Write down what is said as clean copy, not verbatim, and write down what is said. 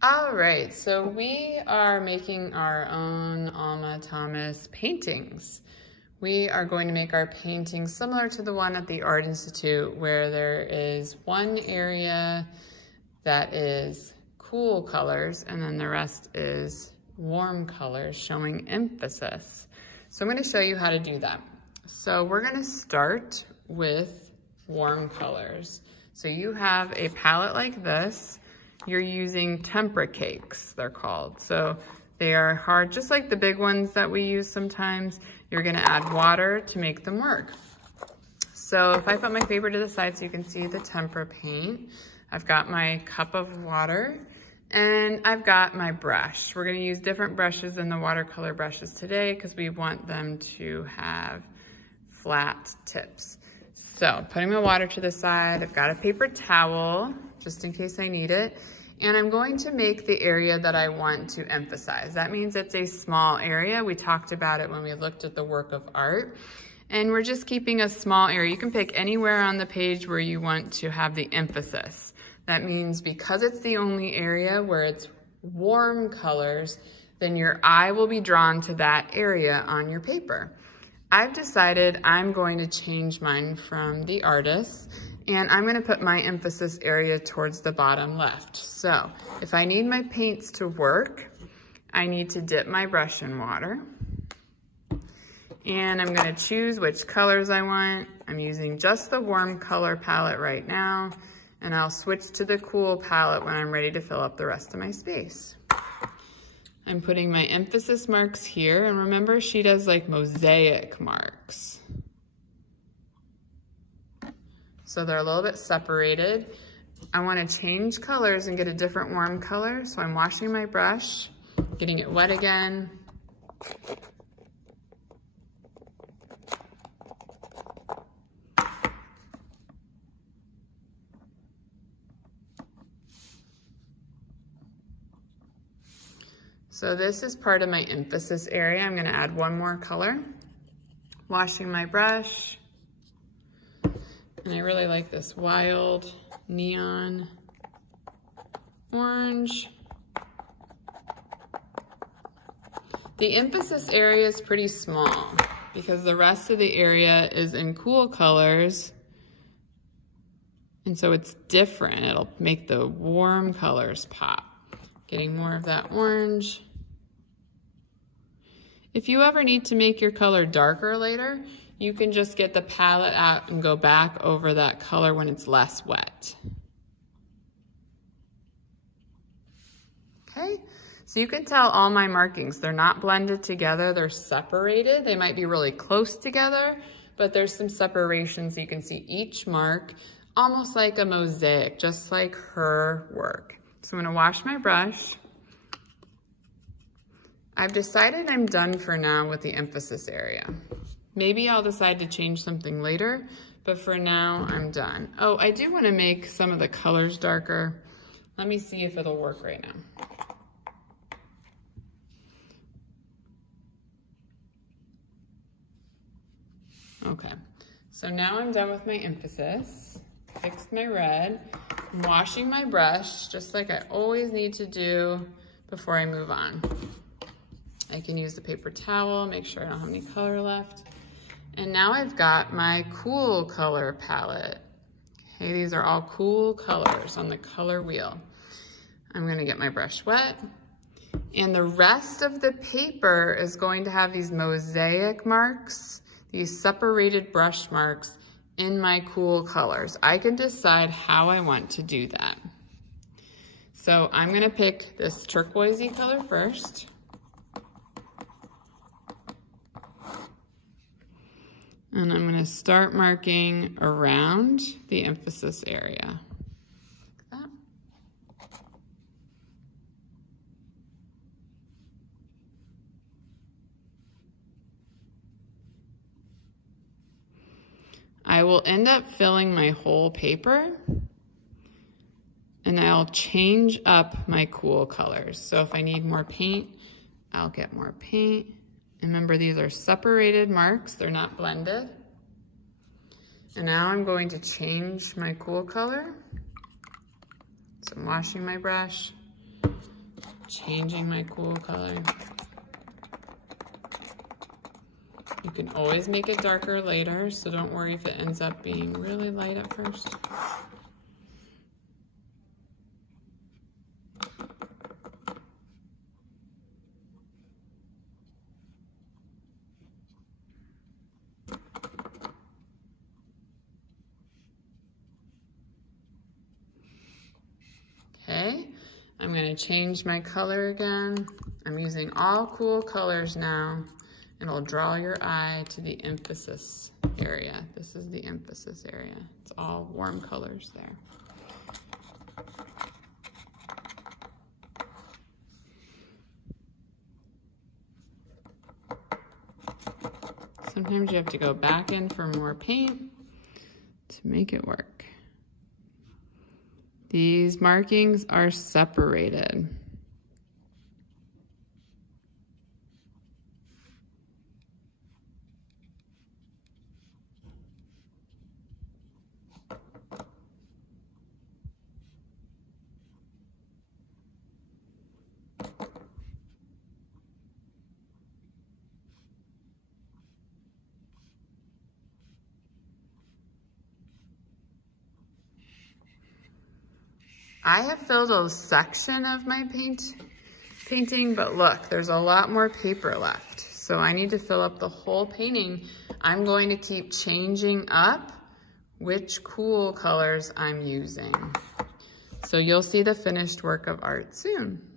All right, so we are making our own Alma Thomas paintings. We are going to make our painting similar to the one at the Art Institute, where there is one area that is cool colors and then the rest is warm colors, showing emphasis. So I'm going to show you how to do that. So we're going to start with warm colors. So you have a palette like this. You're using tempera cakes, they're called. So they are hard, just like the big ones that we use sometimes. You're gonna add water to make them work. So if I put my paper to the side so you can see the tempera paint, I've got my cup of water and I've got my brush. We're gonna use different brushes than the watercolor brushes today because we want them to have flat tips. So putting my water to the side, I've got a paper towel just in case I need it. And I'm going to make the area that I want to emphasize. That means it's a small area. We talked about it when we looked at the work of art. And we're just keeping a small area. You can pick anywhere on the page where you want to have the emphasis. That means because it's the only area where it's warm colors, then your eye will be drawn to that area on your paper. I've decided I'm going to change mine from the artist, and I'm gonna put my emphasis area towards the bottom left. So if I need my paints to work, I need to dip my brush in water. And I'm gonna choose which colors I want. I'm using just the warm color palette right now, and I'll switch to the cool palette when I'm ready to fill up the rest of my space. I'm putting my emphasis marks here, and remember she does like mosaic marks. So they're a little bit separated. I want to change colors and get a different warm color. So I'm washing my brush, getting it wet again. So this is part of my emphasis area. I'm going to add one more color. Washing my brush. And I really like this wild neon orange. The emphasis area is pretty small because the rest of the area is in cool colors. And so it's different. It'll make the warm colors pop. Getting more of that orange. If you ever need to make your color darker later, you can just get the palette out and go back over that color when it's less wet. Okay, so you can tell all my markings, they're not blended together, they're separated. They might be really close together, but there's some separation so you can see each mark almost like a mosaic, just like her work. So I'm gonna wash my brush. I've decided I'm done for now with the emphasis area. Maybe I'll decide to change something later, but for now, I'm done. Oh, I do want to make some of the colors darker. Let me see if it'll work right now. Okay, so now I'm done with my emphasis. Fixed my red. I'm washing my brush, just like I always need to do before I move on. I can use the paper towel, make sure I don't have any color left. And now I've got my cool color palette. Okay, these are all cool colors on the color wheel. I'm gonna get my brush wet. And the rest of the paper is going to have these mosaic marks, these separated brush marks in my cool colors. I can decide how I want to do that. So I'm gonna pick this turquoisey color first. And I'm gonna start marking around the emphasis area. Like that. I will end up filling my whole paper, and I'll change up my cool colors. So if I need more paint, I'll get more paint. Remember, these are separated marks, they're not blended. And now I'm going to change my cool color. So I'm washing my brush, changing my cool color. You can always make it darker later, so don't worry if it ends up being really light at first. Okay, I'm gonna change my color again. I'm using all cool colors now. And it'll draw your eye to the emphasis area. This is the emphasis area. It's all warm colors there. Sometimes you have to go back in for more paint to make it work. These markings are separated. I have filled a section of my painting, but look, there's a lot more paper left. So I need to fill up the whole painting. I'm going to keep changing up which cool colors I'm using. So you'll see the finished work of art soon.